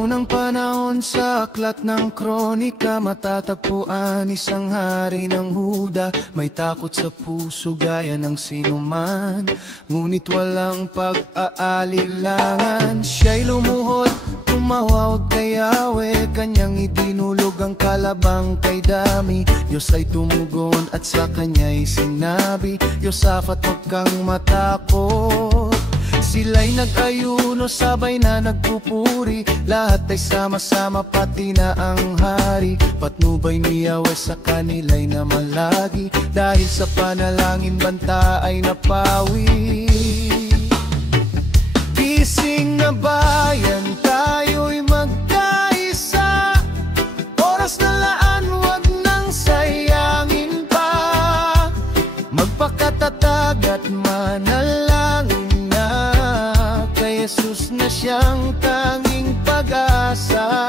unang panahon sa aklat ng kronika, matatagpuan isang hari ng Huda. May takot sa puso gaya ng sinuman, ngunit walang pag-aalilangan. Siya'y lumuhod, tumawag kay Yahweh, kanyang idinulog ang kalabang kay Dami. Diyos ay tumugon at sa kanya'y sinabi, Yosafat, huwag kang matakot. Sila'y nag-ayuno, sabay na nagpupuri, lahat ay sama-sama pati na ang hari. Patnubay ni Yahweh sa kanila'y namalagi, dahil sa panalangin banta ay napawi. Gising na bayan, tayo'y magkaisa, oras na laan, wag nang sayangin pa. Magpakatatag at manalangin na kay Jesus na siyang tanging pag-asa.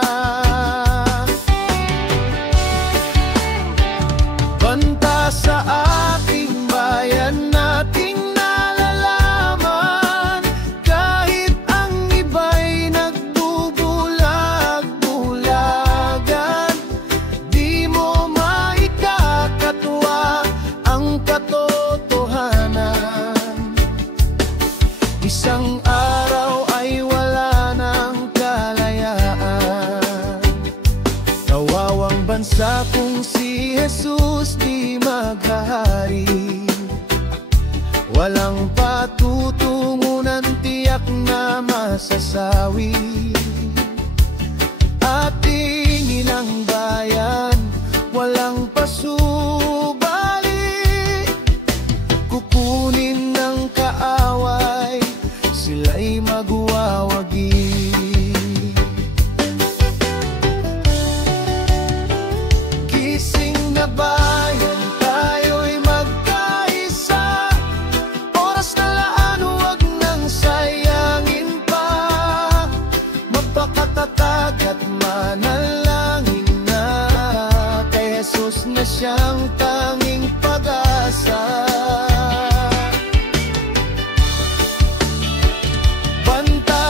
Banta sa ating bayan, nating nalalaman, kahit ang iba'y nagbubulag-bulagan, di mo maikakatwa ang katotohanan. Isang araw ay wala ng kalayaan, kawawang bansa kung si Jesus di maghahari. Walang patutungunan, tiyak na masasawi. Ating inang bayan, walang pasubali, kukunin ng kaaway, sila'y magwawagi. Gising na bayan, tayo'y magkaisa, oras na laan, huwag nang sayangin pa. Magpakatatag at manalangin na kay Jesus na siyang tanging pag-asa.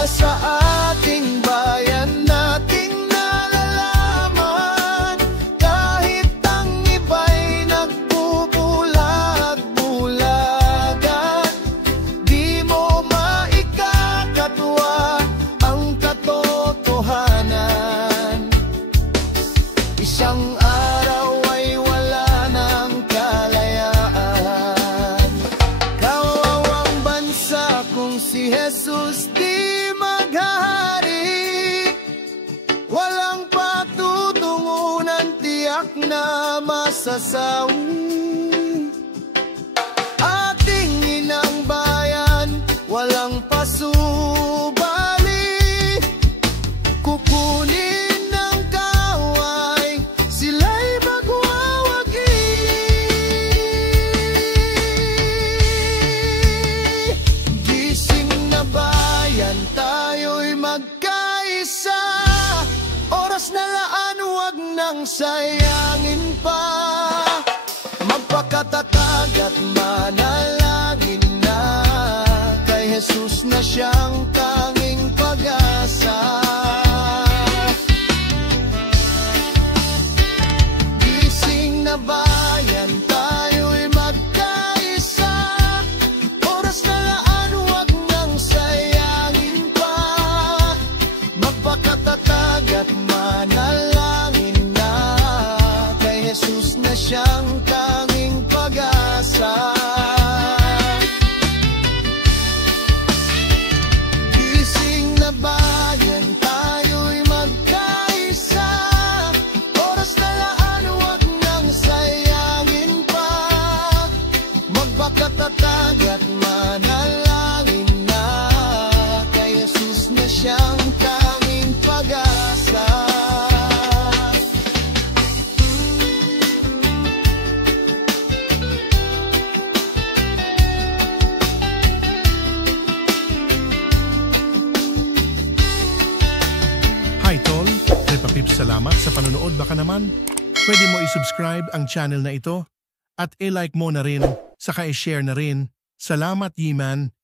Sa ating bayan, nating nalalaman, kahit ang iba'y nagbubulag-bulagan, di mo maikakatwa ang katotohanan. Isang araw ay wala ng kalayaan, kawawang bansa kung si Jesus di maghahari. Walang patutungunan, tiyak na masasawi. Ating inang bayan, walang pasubali, kukunin ng kaaway, sila'y magwawagi. Gising na bayan, tayo'y magkaisa, oras na laan, wag nang sayangin pa. Magpakatatag at manalangin na kay Jesus na siyang tanging pag-asa. Gising na bayan, tayo'y magkaisa, oras na laan, wag nang sayangin pa. Magpakatatag at manalangin na kay Jesus na siyang tanging pag-asa. Gising na bayan, tayo'y magkaisa, oras na laan, wag nang sayangin pa. Magpakatatag at manalangin na kay Jesus na siyang tanging pag-asa. Hi Tol, Repa Pips, salamat sa panonood. Baka naman pwede mo i-subscribe ang channel na ito at i-like mo na rin, saka i-share na rin. Salamat, Yiman.